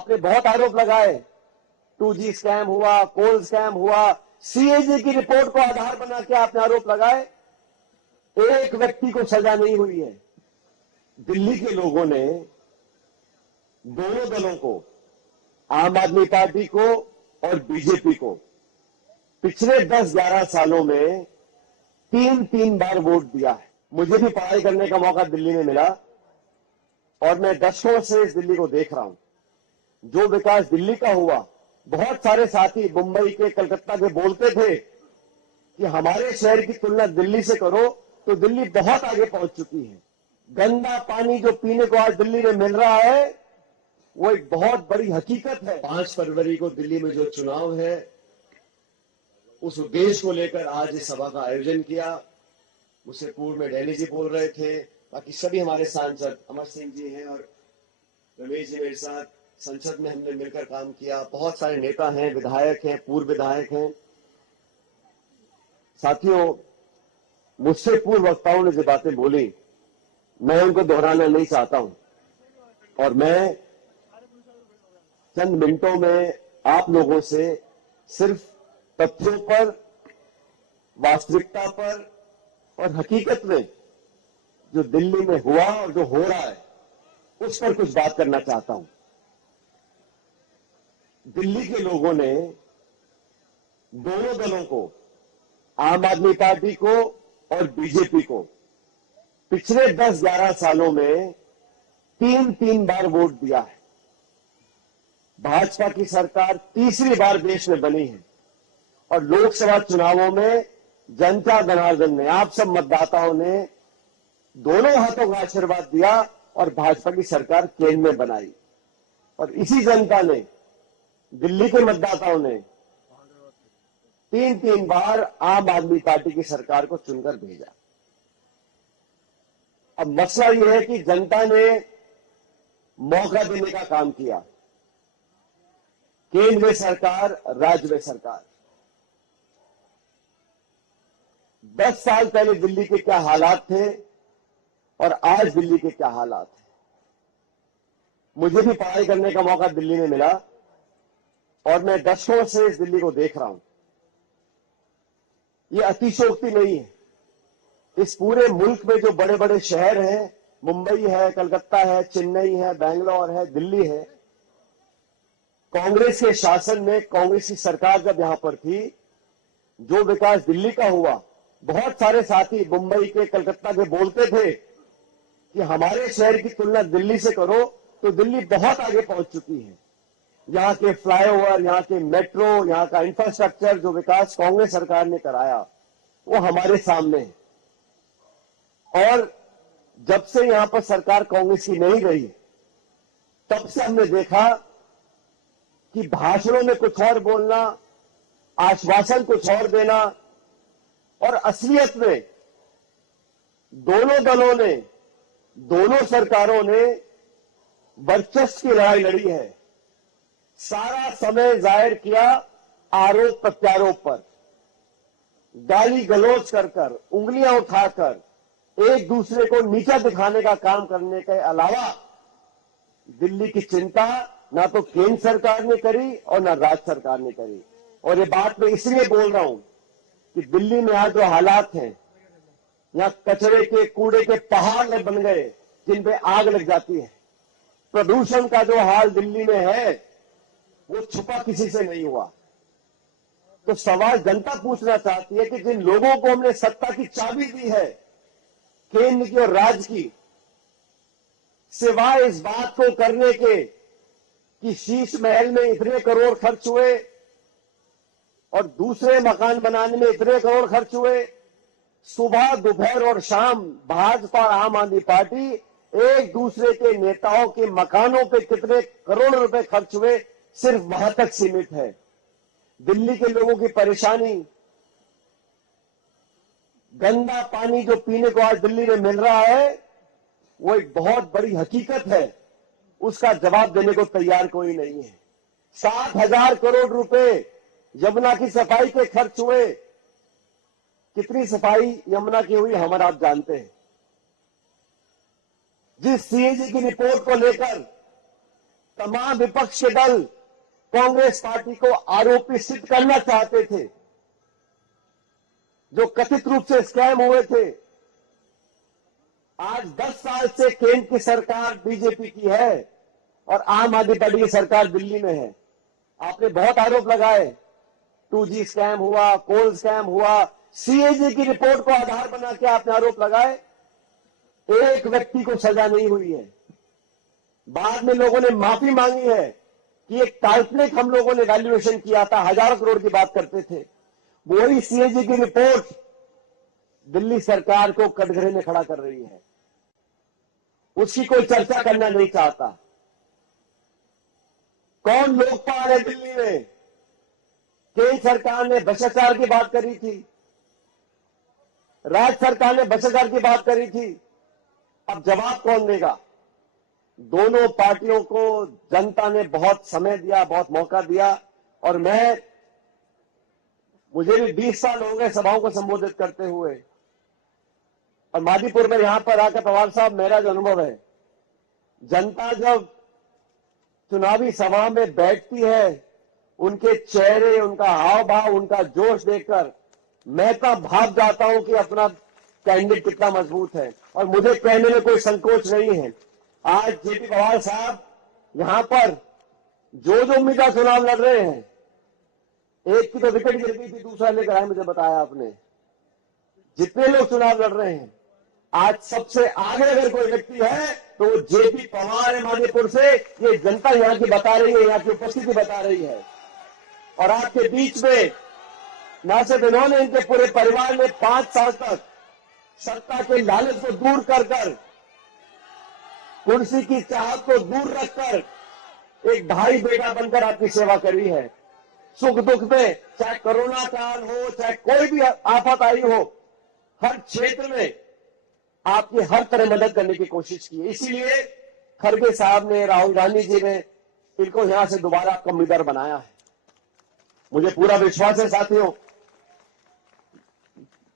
आपने बहुत आरोप लगाए, 2G स्कैम हुआ, कोल स्कैम हुआ, सीएजी की रिपोर्ट को आधार बना के आपने आरोप लगाए। एक व्यक्ति को सजा नहीं हुई है। दिल्ली के लोगों ने दोनों दलों को, आम आदमी पार्टी को और बीजेपी को, पिछले 10-11 सालों में 3 बार वोट दिया है। मुझे भी पढ़ाई करने का मौका दिल्ली में मिला और मैं दशकों से इस दिल्ली को देख रहा हूं। जो विकास दिल्ली का हुआ, बहुत सारे साथी मुंबई के, कलकत्ता के बोलते थे कि हमारे शहर की तुलना दिल्ली से करो तो दिल्ली बहुत आगे पहुंच चुकी है। गंदा पानी जो पीने को आज दिल्ली में मिल रहा है वो एक बहुत बड़ी हकीकत है। 5 फरवरी को दिल्ली में जो चुनाव है उस उद्देश्य को लेकर आज इस सभा का आयोजन किया। मुझसे पूर्व में डैनी जी बोल रहे थे, बाकी सभी हमारे सांसद अमर सिंह जी हैं और रमेश जी मेरे साथ संसद में हमने मिलकर काम किया। बहुत सारे नेता हैं, विधायक हैं, पूर्व विधायक हैं। साथियों, मुझसे पूर्व वक्ताओं ने जो बातें बोली मैं उनको दोहराना नहीं चाहता हूं और मैं चंद मिनटों में आप लोगों से सिर्फ तथ्यों पर, वास्तविकता पर और हकीकत में जो दिल्ली में हुआ और जो हो रहा है उस पर कुछ बात करना चाहता हूं। दिल्ली के लोगों ने दोनों दलों को, आम आदमी पार्टी को और बीजेपी को, पिछले 10-11 सालों में 3 बार वोट दिया है। भाजपा की सरकार तीसरी बार देश में बनी है और लोकसभा चुनावों में जनता जनार्दन ने, आप सब मतदाताओं ने दोनों हाथों का आशीर्वाद दिया और भाजपा की सरकार केंद्र में बनाई। और इसी जनता ने, दिल्ली के मतदाताओं ने 3 बार आम आदमी पार्टी की सरकार को चुनकर भेजा। अब मसला यह है कि जनता ने मौका देने का काम किया। केंद्र में सरकार, राज्य में सरकार। 10 साल पहले दिल्ली के क्या हालात थे और आज दिल्ली के क्या हालात हैं। मुझे भी पढ़ाई करने का मौका दिल्ली में मिला और मैं दशकों से इस दिल्ली को देख रहा हूं। ये अतिशयोक्ति नहीं है। इस पूरे मुल्क में जो बड़े बड़े शहर हैं, मुंबई है, कलकत्ता है, चेन्नई है, बैंगलोर है, दिल्ली है, कांग्रेस के शासन में, कांग्रेस की सरकार जब यहां पर थी, जो विकास दिल्ली का हुआ, बहुत सारे साथी मुंबई के, कलकत्ता के बोलते थे कि हमारे शहर की तुलना दिल्ली से करो तो दिल्ली बहुत आगे पहुंच चुकी है। यहां के फ्लाईओवर, यहां के मेट्रो, यहां का इंफ्रास्ट्रक्चर, जो विकास कांग्रेस सरकार ने कराया वो हमारे सामने है। और जब से यहां पर सरकार कांग्रेस की नहीं रही, तब से हमने देखा कि भाषणों में कुछ और बोलना, आश्वासन कुछ और देना और असलियत में दोनों दलों ने, दोनों सरकारों ने वर्चस्व की लड़ाई लड़ी है। सारा समय जाहिर किया आरोप प्रत्यारोप पर, गाली गलौज कर कर, उंगलियां उठाकर एक दूसरे को नीचा दिखाने का काम करने के अलावा दिल्ली की चिंता ना तो केंद्र सरकार ने करी और ना राज्य सरकार ने करी। और ये बात मैं इसलिए बोल रहा हूं कि दिल्ली में आज जो हालात हैं, यहां कचरे के, कूड़े के पहाड़ बन गए जिन पे आग लग जाती है। प्रदूषण का जो हाल दिल्ली में है वो छुपा किसी से नहीं हुआ। तो सवाल जनता पूछना चाहती है कि जिन लोगों को हमने सत्ता की चाबी दी है, केंद्र की और राज्य की, सिवाय इस बात को करने के कि शीश महल में इतने करोड़ खर्च हुए और दूसरे मकान बनाने में इतने करोड़ खर्च हुए, सुबह, दोपहर और शाम भाजपा और आम आदमी पार्टी एक दूसरे के नेताओं के मकानों पे कितने करोड़ रुपए खर्च हुए, सिर्फ वहां तक सीमित है। दिल्ली के लोगों की परेशानी, गंदा पानी जो पीने को आज दिल्ली में मिल रहा है वो एक बहुत बड़ी हकीकत है। उसका जवाब देने को तैयार कोई नहीं है। 7,000 करोड़ रुपए यमुना की सफाई के खर्च हुए। कितनी सफाई यमुना की हुई हम और आप जानते हैं। जिस सीएजी की रिपोर्ट को लेकर तमाम विपक्ष के दल कांग्रेस पार्टी को आरोपी सिद्ध करना चाहते थे। जो कथित रूप से स्कैम हुए थे, आज 10 साल से केंद्र की सरकार बीजेपी की है और आम आदमी पार्टी की सरकार दिल्ली में है। आपने बहुत आरोप लगाए, 2G स्कैम हुआ, कोल स्कैम हुआ, सीएजी की रिपोर्ट को आधार बना के आपने आरोप लगाए। एक व्यक्ति को सजा नहीं हुई है। बाद में लोगों ने माफी मांगी है कि एक काल्पनिक हम लोगों ने वैल्यूएशन किया था, हजारों करोड़ की बात करते थे। वही सीएजी की रिपोर्ट दिल्ली सरकार को कटघरे में खड़ा कर रही है। उसकी कोई चर्चा करना नहीं चाहता। कौन लोकपाल है दिल्ली में? केंद्र सरकार ने भ्रष्टाचार की बात करी थी, राज्य सरकार ने भ्रष्टाचार की बात करी थी। अब जवाब कौन देगा? दोनों पार्टियों को जनता ने बहुत समय दिया, बहुत मौका दिया, और मुझे भी 20 साल हो गए सभाओं को संबोधित करते हुए। और मादीपुर में यहां पर आकर पवार साहब, मेरा जो अनुभव है, जनता जब चुनावी सभा में बैठती है, उनके चेहरे, उनका हाव भाव, उनका जोश देखकर मैं तो भाग जाता हूं कि अपना कैंडिडेट कितना मजबूत है। और मुझे कहने में कोई संकोच नहीं है। आज जेपी पवार साहब यहां पर जो उम्मीदवार चुनाव लड़ रहे हैं, एक की तो विकेट गिर गई थी, दूसरा लेकर आए, मुझे बताया आपने। जितने लोग चुनाव लड़ रहे हैं, आज सबसे आगे अगर कोई व्यक्ति है तो वो जेपी पवार है मादीपुर से। ये जनता यहां की बता रही है, यहां की उपस्थिति बता रही है। और आपके बीच में न सिर्फ इन्होंने, इनके पूरे परिवार ने 5 साल तक सत्ता के लालच को दूर कर कुर्सी की चाहत को दूर रखकर एक भाई बेटा बनकर आपकी सेवा करी है। सुख दुख में, चाहे कोरोना काल हो, चाहे कोई भी आफत आई हो, हर क्षेत्र में आपकी हर तरह मदद करने की कोशिश की है। इसीलिए खड़गे साहब ने, राहुल गांधी जी ने इनको यहां से दोबारा उम्मीदवार बनाया है। मुझे पूरा विश्वास है साथियों,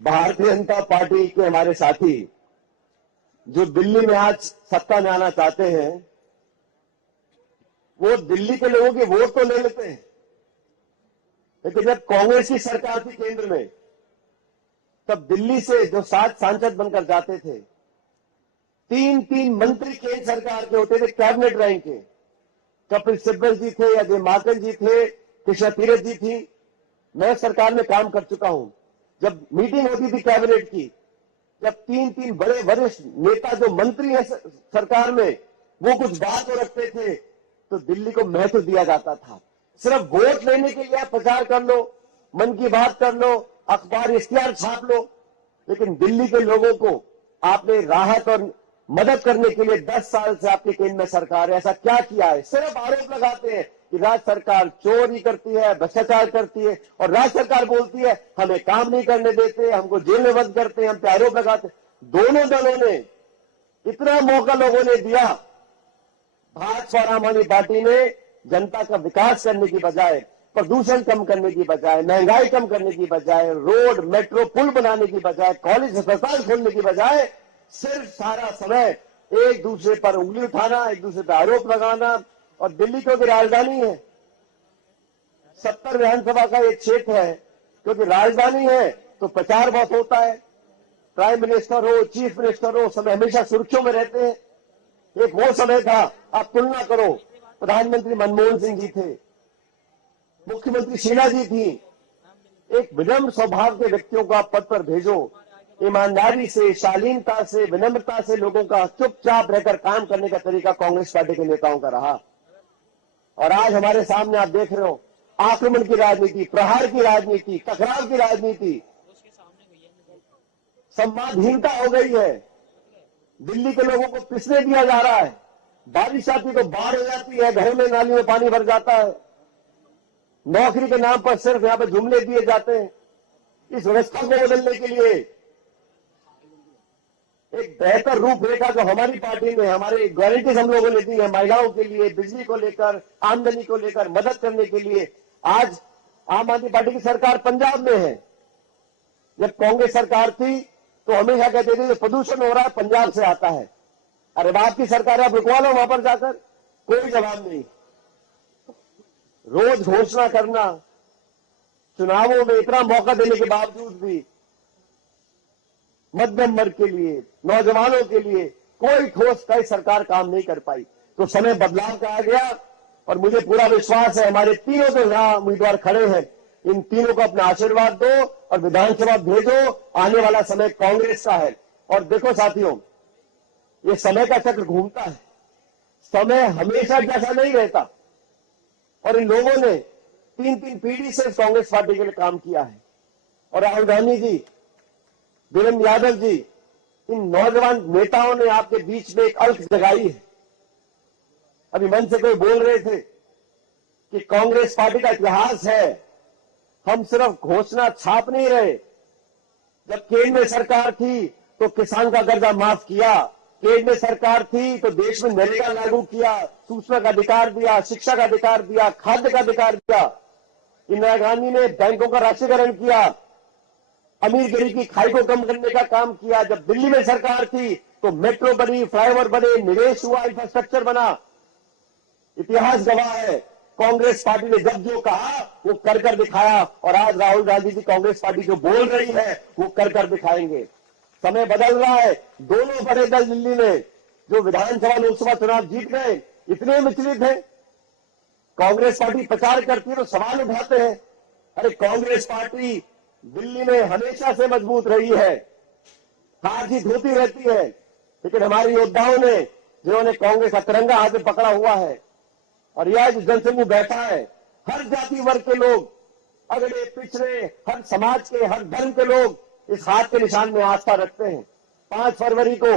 भारतीय जनता पार्टी के हमारे साथी जो दिल्ली में आज सत्ता में आना चाहते हैं, वो दिल्ली के लोगों की वोट तो ले लेते हैं, लेकिन जब कांग्रेस की सरकार थी केंद्र में, तब दिल्ली से जो 7 सांसद बनकर जाते थे, 3 मंत्री केंद्र सरकार के होते थे, कैबिनेट रैंक के। कपिल सिब्बल जी थे, अजय माकन जी थे, कृष्णा तीरथ जी थी। मैं सरकार में काम कर चुका हूं। जब मीटिंग होती थी कैबिनेट की, जब 3 बड़े वरिष्ठ नेता जो मंत्री हैं सरकार में, वो कुछ बात को रखते थे, तो दिल्ली को महत्व दिया जाता था। सिर्फ वोट लेने के लिए आप प्रचार कर लो, मन की बात कर लो, अखबार इश्तिहार छाप लो, लेकिन दिल्ली के लोगों को आपने राहत और मदद करने के लिए 10 साल से आपके केंद्र में सरकार है, ऐसा क्या किया है? सिर्फ आरोप लगाते हैं कि राज्य सरकार चोरी करती है, भ्रष्टाचार करती है, और राज्य सरकार बोलती है हमें काम नहीं करने देते, हमको जेल में बंद करते हैं, हम पे आरोप लगाते। दोनों दलों ने इतना मौका लोगों ने दिया, भाजपा और आम आदमी पार्टी ने जनता का विकास करने की बजाय, प्रदूषण कम करने की बजाय, महंगाई कम करने की बजाय, रोड मेट्रो पुल बनाने की बजाय, कॉलेज अस्पताल खोलने की बजाय, सिर्फ सारा समय एक दूसरे पर उंगली उठाना, एक दूसरे पर आरोप लगाना। और दिल्ली क्योंकि राजधानी है, 70 विधानसभा का एक क्षेत्र है, क्योंकि राजधानी है तो प्रचार बहुत होता है। प्राइम मिनिस्टर हो, चीफ मिनिस्टर हो, सब हमेशा सुर्खियों में रहते हैं। एक वो समय था, आप तुलना करो, प्रधानमंत्री मनमोहन सिंह जी थे, मुख्यमंत्री शीला जी थी। एक विनम्र स्वभाव के व्यक्तियों को आप पद पर भेजो, ईमानदारी से, शालीनता से, विनम्रता से लोगों का चुपचाप रहकर काम करने का तरीका कांग्रेस पार्टी के नेताओं का रहा। और आज हमारे सामने आप देख रहे हो, आक्रमण की राजनीति, प्रहार की राजनीति, टकराव की राजनीति, संवादहीनता हो गई है। दिल्ली के लोगों को पिसने दिया जा रहा है। बारिश आती तो बाढ़ हो जाती है, घरों में नाली में पानी भर जाता है। नौकरी के नाम पर सिर्फ यहां पर जुमले दिए जाते हैं। इस व्यवस्था को बदलने के लिए एक बेहतर रूपरेखा जो हमारी पार्टी ने, हमारे गारंटीज हम लोगों ने दी है महिलाओं के लिए, बिजली को लेकर, आमदनी को लेकर मदद करने के लिए। आज आम आदमी पार्टी की सरकार पंजाब में है। जब कांग्रेस सरकार थी तो हमेशा कहते थे प्रदूषण हो रहा है पंजाब से आता है। अरे बाप की सरकार है, आप रुकवा लो वहां पर जाकर। कोई जवाब नहीं। रोज घोषणा करना, चुनावों में इतना मौका देने के बावजूद भी मध्यम वर्ग के लिए, नौजवानों के लिए कोई ठोस कई सरकार काम नहीं कर पाई। तो समय बदलाव का आ गया और मुझे पूरा विश्वास है हमारे तीनों जो यहां उम्मीदवार खड़े हैं, इन तीनों को अपना आशीर्वाद दो और विधानसभा भेजो। आने वाला समय कांग्रेस का है। और देखो साथियों, ये समय का चक्र घूमता है, समय हमेशा जैसा नहीं रहता। और इन लोगों ने 3-3 पीढ़ी से कांग्रेस पार्टी के लिए काम किया है। और राहुल गांधी जी, वीरेंद्र यादव जी, इन नौजवान नेताओं ने आपके बीच में एक अलख जगाई है। अभी मन से कोई बोल रहे थे कि कांग्रेस पार्टी का इतिहास है, हम सिर्फ घोषणा छाप नहीं रहे। जब केंद्र में सरकार थी तो किसान का कर्जा माफ किया, केंद्र में सरकार थी तो देश में नरेगा लागू किया, सूचना का अधिकार दिया, शिक्षा का अधिकार दिया, खाद्य का अधिकार दिया। इंदिरा गांधी ने बैंकों का राष्ट्रीयकरण किया, अमीर गरीब की खाई को कम करने का काम किया। जब दिल्ली में सरकार थी तो मेट्रो बनी, फ्लाईओवर बने, निवेश हुआ, इंफ्रास्ट्रक्चर बना। इतिहास गवाह है, कांग्रेस पार्टी ने जब जो कहा वो कर दिखाया। और आज राहुल गांधी जी कांग्रेस पार्टी जो बोल रही है वो कर दिखाएंगे। समय बदल रहा है। दोनों बड़े दल दिल्ली में जो विधानसभा लोकसभा चुनाव जीत गए, इतने विचलित हैं। कांग्रेस पार्टी प्रचार करती है तो सवाल उठाते हैं, अरे कांग्रेस पार्टी दिल्ली में हमेशा से मजबूत रही है, हार जीत होती रहती है, लेकिन हमारे योद्धाओं ने, जिन्होंने कांग्रेस का तिरंगा हाथ में पकड़ा हुआ है, और यह जो जनसमूह बैठा है, हर जाति वर्ग के लोग, अगड़े पिछड़े, हर समाज के, हर धर्म के लोग इस हाथ के निशान में आस्था रखते हैं। 5 फरवरी को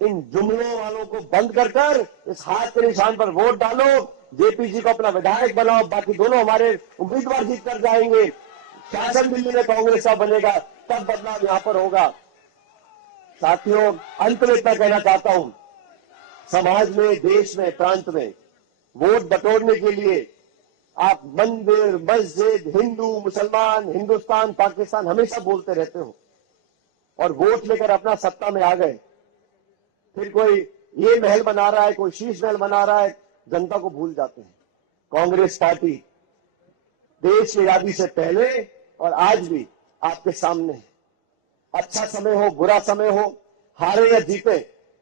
इन जुमलों वालों को बंद कर इस हाथ के निशान पर वोट डालो, जेपी जी को अपना विधायक बनाओ। बाकी दोनों हमारे उम्मीदवार जीत कर जाएंगे, शासन दिल्ली में कांग्रेस का बनेगा, तब बदलाव यहां पर होगा। साथियों, अंत में इतना कहना चाहता हूं, समाज में, देश में, प्रांत में वोट बटोरने के लिए आप मंदिर, मस्जिद, हिंदू, मुसलमान, हिंदुस्तान, पाकिस्तान हमेशा बोलते रहते हो, और वोट लेकर अपना सत्ता में आ गए, फिर कोई ये महल बना रहा है, कोई शीश महल बना रहा है, जनता को भूल जाते हैं। कांग्रेस पार्टी देश की आजादी से पहले और आज भी आपके सामने है। अच्छा समय हो, बुरा समय हो, हारे या जीते,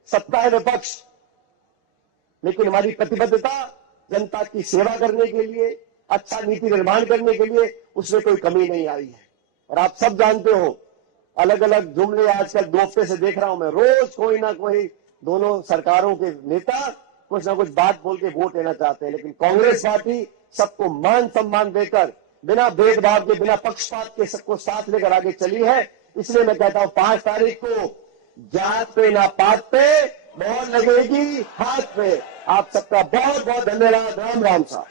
सत्ता है विपक्ष, लेकिन हमारी प्रतिबद्धता जनता की सेवा करने के लिए, अच्छा नीति निर्माण करने के लिए, उसमें कोई कमी नहीं आई है। और आप सब जानते हो, अलग अलग जुमले आजकल 2 हफ्ते से देख रहा हूं मैं, रोज कोई ना कोई दोनों सरकारों के नेता कुछ ना कुछ बात बोल के वोट लेना चाहते हैं, लेकिन कांग्रेस पार्टी सबको मान सम्मान देकर, बिना भेदभाव के, बिना पक्षपात के सबको साथ लेकर आगे चली है। इसलिए मैं कहता हूं 5 तारीख को जात पे ना पात पे मोहर लगेगी हाथ पे। आप सबका बहुत बहुत धन्यवाद। राम राम साहब।